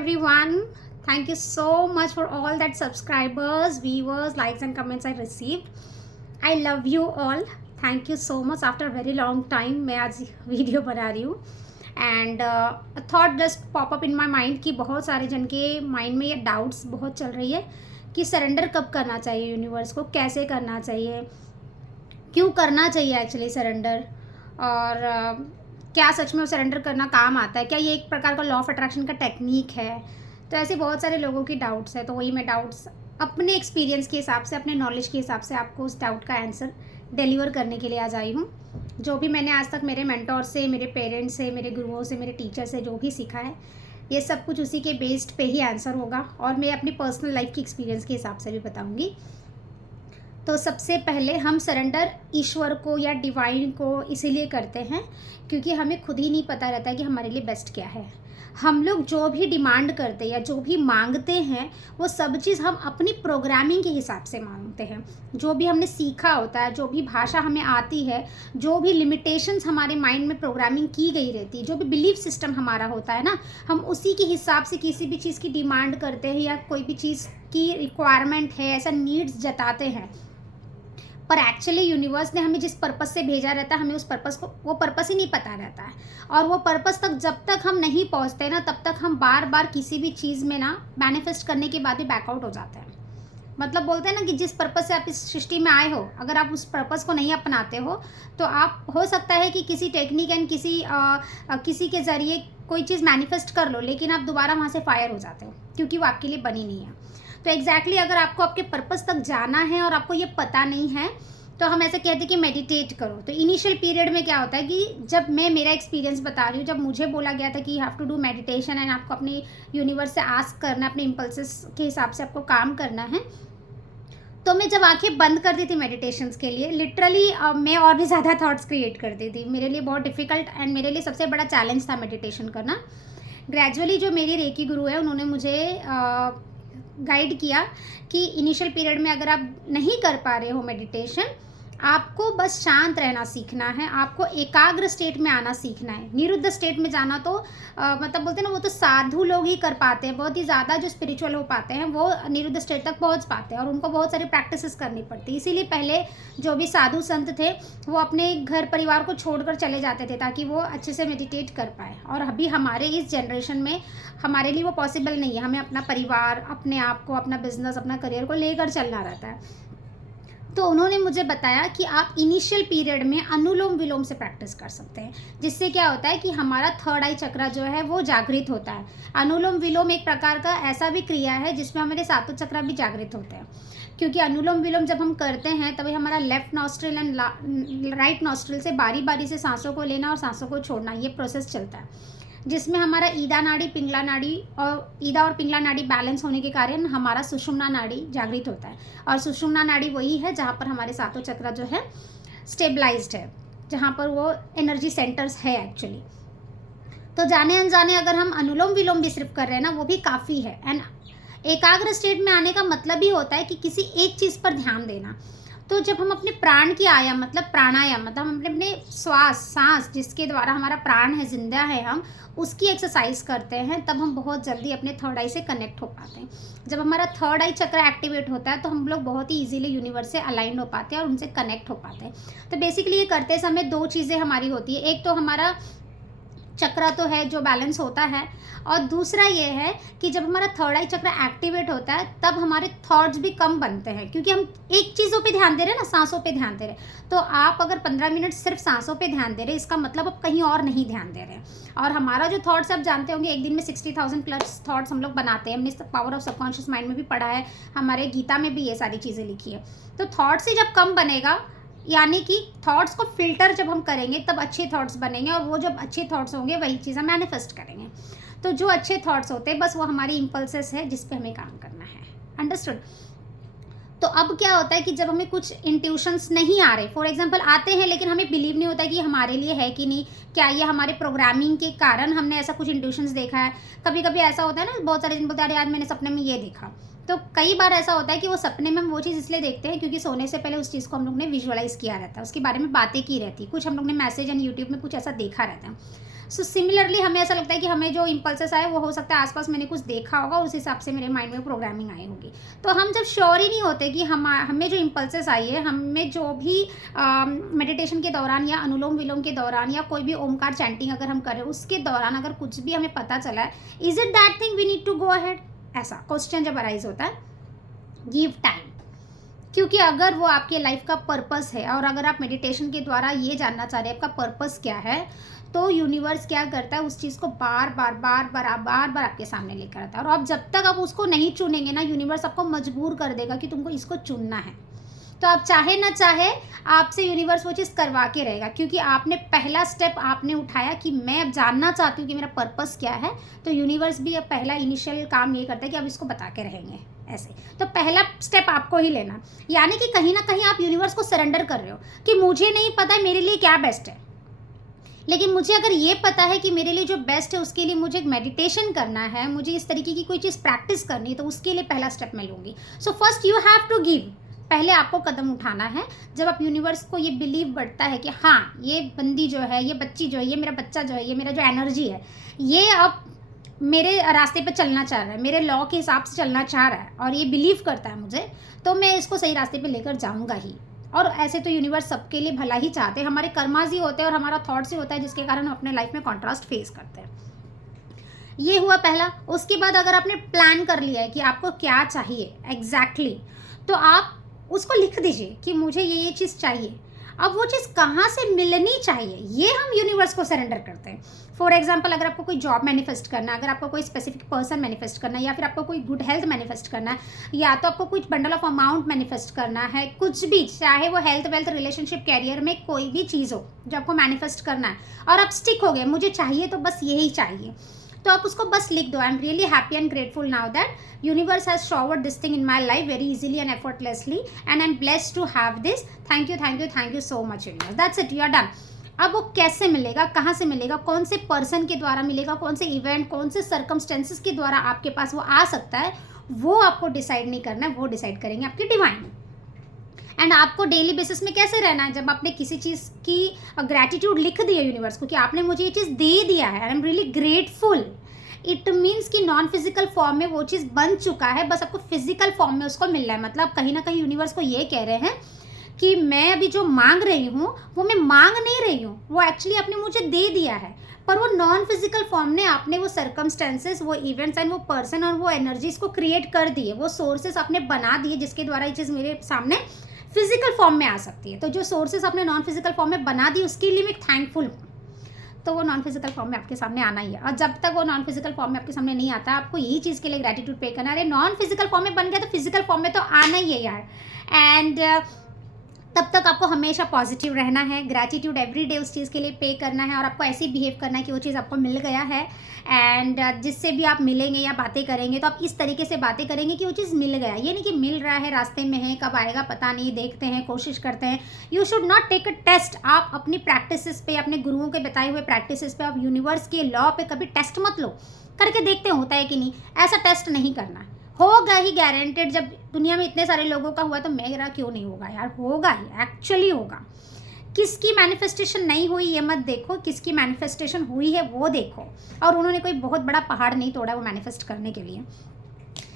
everyone. Thank you so much for all that subscribers, viewers, likes and comments I received. I love you all. Thank you so much. After a very long time मैं आज video बना रही हूँ and thought just pop up in my mind कि बहुत सारे जन के माइंड में ये डाउट्स बहुत चल रही है कि सरेंडर कब करना चाहिए यूनिवर्स को, कैसे करना चाहिए, क्यों करना चाहिए एक्चुअली सरेंडर, और क्या सच में सरेंडर करना काम आता है, क्या ये एक प्रकार का लॉ ऑफ अट्रैक्शन का टेक्निक है। तो ऐसे बहुत सारे लोगों की डाउट्स है, तो वही मैं डाउट्स अपने एक्सपीरियंस के हिसाब से, अपने नॉलेज के हिसाब से आपको उस डाउट का आंसर डिलीवर करने के लिए आज आई हूँ। जो भी मैंने आज तक मेरे मेंटोर से, मेरे पेरेंट्स से, मेरे गुरुओं से, मेरे टीचर से जो भी सीखा है, ये सब कुछ उसी के बेस्ड पे ही आंसर होगा और मैं अपनी पर्सनल लाइफ की एक्सपीरियंस के हिसाब से भी बताऊँगी। तो सबसे पहले हम सरेंडर ईश्वर को या डिवाइन को इसीलिए करते हैं क्योंकि हमें खुद ही नहीं पता रहता है कि हमारे लिए बेस्ट क्या है। हम लोग जो भी डिमांड करते हैं या जो भी मांगते हैं वो सब चीज़ हम अपनी प्रोग्रामिंग के हिसाब से मांगते हैं। जो भी हमने सीखा होता है, जो भी भाषा हमें आती है, जो भी लिमिटेशंस हमारे माइंड में प्रोग्रामिंग की गई रहती है, जो भी बिलीफ सिस्टम हमारा होता है ना, हम उसी के हिसाब से किसी भी चीज़ की डिमांड करते हैं या कोई भी चीज़ की रिक्वायरमेंट है ऐसा नीड्स जताते हैं। पर एक्चुअली यूनिवर्स ने हमें जिस पर्पस से भेजा रहता है, हमें उस पर्पस को, वो पर्पस ही नहीं पता रहता है। और वो पर्पस तक जब तक हम नहीं पहुंचते ना, तब तक हम बार बार किसी भी चीज़ में ना मैनिफेस्ट करने के बाद भी बैकआउट हो जाते हैं। मतलब बोलते हैं ना कि जिस पर्पस से आप इस सृष्टि में आए हो, अगर आप उस पर्पस को नहीं अपनाते हो तो आप हो सकता है कि किसी टेक्निक एंड किसी के ज़रिए कोई चीज़ मैनिफेस्ट कर लो, लेकिन आप दोबारा वहाँ से फायर हो जाते हो क्योंकि वो आपके लिए बनी नहीं है। तो एग्जैक्टली अगर आपको आपके पर्पस तक जाना है और आपको ये पता नहीं है, तो हम ऐसे कहते हैं कि मेडिटेट करो। तो इनिशियल पीरियड में क्या होता है कि जब मैं मेरा एक्सपीरियंस बता रही हूँ, जब मुझे बोला गया था कि you have to do meditation and आपको अपने यूनिवर्स से आस्क करना, अपने इम्पल्सेस के हिसाब से आपको काम करना है, तो मैं जब आंखें बंद करती थी मेडिटेशंस के लिए, लिटरली मैं और भी ज़्यादा थॉट्स क्रिएट करती थी। मेरे लिए बहुत डिफ़िकल्ट एंड मेरे लिए सबसे बड़ा चैलेंज था मेडिटेशन करना। ग्रेजुअली जो मेरी रेकी गुरु है उन्होंने मुझे गाइड किया कि इनिशियल पीरियड में अगर आप नहीं कर पा रहे हो मेडिटेशन, आपको बस शांत रहना सीखना है, आपको एकाग्र स्टेट में आना सीखना है। निरुद्ध स्टेट में जाना तो मतलब बोलते हैं ना, वो तो साधु लोग ही कर पाते हैं, बहुत ही ज़्यादा जो स्पिरिचुअल हो पाते हैं वो निरुद्ध स्टेट तक पहुंच पाते हैं और उनको बहुत सारी प्रैक्टिसेस करनी पड़ती है। इसीलिए पहले जो भी साधु संत थे वो अपने घर परिवार को छोड़कर चले जाते थे ताकि वो अच्छे से मेडिटेट कर पाए। और अभी हमारे इस जनरेशन में हमारे लिए वो पॉसिबल नहीं है। हमें अपना परिवार, अपने आप को, अपना बिजनेस, अपना करियर को लेकर चलना रहता है। तो उन्होंने मुझे बताया कि आप इनिशियल पीरियड में अनुलोम विलोम से प्रैक्टिस कर सकते हैं, जिससे क्या होता है कि हमारा थर्ड आई चक्र जो है वो जागृत होता है। अनुलोम विलोम एक प्रकार का ऐसा भी क्रिया है जिसमें हमारे सातों चक्र भी जागृत होते हैं, क्योंकि अनुलोम विलोम जब हम करते हैं तभी हमारा left nostril and right nostril से बारी बारी से सांसों को लेना और सांसों को छोड़ना, ये प्रोसेस चलता है, जिसमें हमारा ईदा नाड़ी, पिंगला नाड़ी और ईदा और पिंगला नाड़ी बैलेंस होने के कारण हमारा सुषुम्ना नाड़ी जागृत होता है। और सुषुम्ना नाड़ी वही है जहाँ पर हमारे सातों चक्र जो है स्टेबलाइज्ड है, जहाँ पर वो एनर्जी सेंटर्स है एक्चुअली। तो जाने अनजाने अगर हम अनुलोम विलोम भी सिर्फ कर रहे हैं ना, वो भी काफ़ी है। एंड एकाग्र स्टेट में आने का मतलब ही होता है कि किसी एक चीज़ पर ध्यान देना। तो जब हम अपने प्राण की आयाम मतलब प्राणायाम, मतलब हम अपने सांस जिसके द्वारा हमारा प्राण है, जिंदा है, हम उसकी एक्सरसाइज करते हैं, तब हम बहुत जल्दी अपने थर्ड आई से कनेक्ट हो पाते हैं। जब हमारा थर्ड आई चक्र एक्टिवेट होता है तो हम लोग बहुत ही इजीली यूनिवर्स से अलाइंड हो पाते हैं और उनसे कनेक्ट हो पाते हैं। तो बेसिकली ये करते समय दो चीज़ें हमारी होती है, एक तो हमारा चक्र तो है जो बैलेंस होता है, और दूसरा ये है कि जब हमारा थर्ड आई चक्र एक्टिवेट होता है तब हमारे थॉट्स भी कम बनते हैं, क्योंकि हम एक चीज़ों पे ध्यान दे रहे हैं ना, सांसों पे ध्यान दे रहे हैं। तो आप अगर 15 मिनट सिर्फ सांसों पे ध्यान दे रहे हैं, इसका मतलब आप कहीं और नहीं ध्यान दे रहे हैं। और हमारा जो थॉट्स आप जानते होंगे, एक दिन में 60,000 प्लस थॉट्स हम लोग बनाते हैं। हमने पावर ऑफ सबकॉन्शियस माइंड में भी पढ़ा है, हमारे गीता में भी ये सारी चीज़ें लिखी है। तो थॉट्स ही जब कम बनेगा, यानी कि थॉट्स को फिल्टर जब हम करेंगे तब अच्छे थॉट्स बनेंगे, और वो जब अच्छे थॉट्स होंगे वही चीज़ें मैनिफेस्ट करेंगे। तो जो अच्छे थॉट्स होते हैं बस वो हमारी इम्पल्सेस है जिस पे हमें काम करना है। अंडरस्टूड। तो अब क्या होता है कि जब हमें कुछ इंट्यूशंस नहीं आ रहे, फॉर एग्जांपल आते हैं लेकिन हमें बिलीव नहीं होता कि ये हमारे लिए है कि नहीं, क्या ये हमारे प्रोग्रामिंग के कारण हमने ऐसा कुछ इंट्यूशंस देखा है। कभी कभी ऐसा होता है ना, बहुत सारे दिन बोलते हैं आज मैंने सपने में ये देखा। तो कई बार ऐसा होता है कि वो सपने में हम वो चीज़ इसलिए देखते हैं क्योंकि सोने से पहले उस चीज़ को हम लोग ने विजुअलाइज़ किया रहता है, उसके बारे में बातें की रहती है, कुछ हम लोग ने मैसेज एंड यूट्यूब में कुछ ऐसा देखा रहता है। सो सिमिलरली हमें ऐसा लगता है कि हमें जो इम्पल्सेस आए वो हो सकता है आसपास मैंने कुछ देखा होगा, उस हिसाब से मेरे माइंड में प्रोग्रामिंग आई होगी। तो हम जब श्योर ही नहीं होते कि हमें जो इम्पल्सेस आई है, हमें जो भी मेडिटेशन के दौरान या अनुलोम विलोम के दौरान या कोई भी ओमकार चैंटिंग अगर हम करें उसके दौरान अगर कुछ भी हमें पता चला है, is it that thing we need to go ahead, ऐसा क्वेश्चन जब अराइज होता है, गिव टाइम। क्योंकि अगर वो आपके लाइफ का पर्पस है और अगर आप मेडिटेशन के द्वारा ये जानना चाह रहे हैं आपका पर्पस क्या है, तो यूनिवर्स क्या करता है, उस चीज़ को बार बार आपके सामने लेकर आता है। और अब जब तक आप उसको नहीं चुनेंगे ना, यूनिवर्स आपको मजबूर कर देगा कि तुमको इसको चुनना है। तो आप चाहे ना चाहे आपसे यूनिवर्स वो चीज़ करवा के रहेगा, क्योंकि आपने पहला स्टेप आपने उठाया कि मैं अब जानना चाहती हूँ कि मेरा पर्पस क्या है। तो यूनिवर्स भी अब पहला इनिशियल काम ये करता है कि अब इसको बता के रहेंगे ऐसे। तो पहला स्टेप आपको ही लेना, यानी कि कहीं ना कहीं आप यूनिवर्स को सरेंडर कर रहे हो कि मुझे नहीं पता है मेरे लिए क्या बेस्ट है, लेकिन मुझे अगर ये पता है कि मेरे लिए जो बेस्ट है उसके लिए मुझे मेडिटेशन करना है, मुझे इस तरीके की कोई चीज़ प्रैक्टिस करनी है, तो उसके लिए पहला स्टेप मैं लूँगी। So first you have to give, पहले आपको कदम उठाना है। जब आप यूनिवर्स को ये बिलीव बढ़ता है कि हाँ ये बंदी जो है, ये बच्ची जो है, ये मेरा बच्चा जो है, ये मेरा जो एनर्जी है, ये अब मेरे रास्ते पे चलना चाह रहा है, मेरे लॉ के हिसाब से चलना चाह रहा है और ये बिलीव करता है मुझे, तो मैं इसको सही रास्ते पे लेकर जाऊंगा ही। और ऐसे तो यूनिवर्स सबके लिए भला ही चाहते हैं, हमारे कर्माज ही होते हैं और हमारा थॉट्स ही होता है जिसके कारण हम अपने लाइफ में कॉन्ट्रास्ट फेस करते हैं। ये हुआ पहला। उसके बाद अगर आपने प्लान कर लिया है कि आपको क्या चाहिए एग्जैक्टली, तो आप उसको लिख दीजिए कि मुझे ये चीज़ चाहिए। अब वो चीज़ कहाँ से मिलनी चाहिए, ये हम यूनिवर्स को सरेंडर करते हैं। फॉर एग्जाम्पल, अगर आपको कोई जॉब मैनिफेस्ट करना है, अगर आपको कोई स्पेसिफिक पर्सन मैनिफेस्ट करना है, या फिर आपको कोई गुड हेल्थ मैनिफेस्ट करना है, या तो आपको कुछ बंडल ऑफ अमाउंट मैनिफेस्ट करना है, कुछ भी, चाहे वो हेल्थ वेल्थ रिलेशनशिप कैरियर में कोई भी चीज़ हो जो आपको मैनिफेस्ट करना है, और आप स्टिक हो गए मुझे चाहिए तो बस यही चाहिए, तो आप उसको बस लिख दो, I am really happy and grateful now that universe has showered this thing in my life very easily and effortlessly and I am blessed to have this, thank you so much universe, that's it, you are done. अब वो कैसे मिलेगा, कहाँ से मिलेगा, कौन से person के द्वारा मिलेगा, कौन से इवेंट, कौन से सर्कमस्टेंसेस के द्वारा आपके पास वो आ सकता है, वो आपको डिसाइड नहीं करना है, वो डिसाइड करेंगे आपकी डिवाइन। एंड आपको डेली बेसिस में कैसे रहना है, जब आपने किसी चीज़ की ग्रैटिट्यूड लिख दी है यूनिवर्स को कि आपने मुझे ये चीज़ दे दिया है, आई am really grateful, it means कि नॉन फिजिकल फॉर्म में वो चीज़ बन चुका है, बस आपको फिजिकल फॉर्म में उसको मिल रहा है। मतलब कहीं ना कहीं यूनिवर्स को ये कह रहे हैं कि मैं अभी जो मांग रही हूँ वो मैं मांग नहीं रही हूँ, वो एक्चुअली आपने मुझे दे दिया है, पर वो नॉन फिजिकल फॉर्म ने आपने वो सर्कमस्टेंसेस, वो इवेंट्स एंड वो पर्सन और वो एनर्जीज को क्रिएट कर दिए, वो सोर्सेस आपने बना दिए जिसके द्वारा ये चीज़ मेरे सामने फिजिकल फॉर्म में आ सकती है। तो जो सोर्सेस आपने नॉन फिजिकल फॉर्म में बना दी उसके लिए मैं थैंकफुल हूँ। तो वो नॉन फिजिकल फॉर्म में आपके सामने आना ही है, और जब तक वो नॉन फिजिकल फॉर्म में आपके सामने नहीं आता आपको यही चीज़ के लिए ग्रेटिट्यूड पे करना, अरे नॉन फिजिकल फॉर्म में बन गया तो फिजिकल फॉर्म में तो आना ही है यार। एंड तब तक आपको हमेशा पॉजिटिव रहना है, ग्रैटिट्यूड एवरी डे उस चीज़ के लिए पे करना है, और आपको ऐसे ही बिहेव करना है कि वो चीज़ आपको मिल गया है। एंड जिससे भी आप मिलेंगे या बातें करेंगे तो आप इस तरीके से बातें करेंगे कि वो चीज़ मिल गया, ये नहीं कि मिल रहा है, रास्ते में है, कब आएगा पता नहीं, देखते हैं, कोशिश करते हैं। You should not take a test. आप अपनी प्रैक्टिसेस पे, अपने गुरुओं के बताए हुए प्रैक्टिसेस पे, आप यूनिवर्स के लॉ पे कभी टेस्ट मत लो, करके देखते होता है कि नहीं, ऐसा टेस्ट नहीं करना। होगा ही गारंटेड, जब दुनिया में इतने सारे लोगों का हुआ तो मेरा क्यों नहीं होगा यार, होगा ही, एक्चुअली होगा। किसकी मैनिफेस्टेशन नहीं हुई ये मत देखो, किसकी मैनिफेस्टेशन हुई है वो देखो। और उन्होंने कोई बहुत बड़ा पहाड़ नहीं तोड़ा वो मैनिफेस्ट करने के लिए,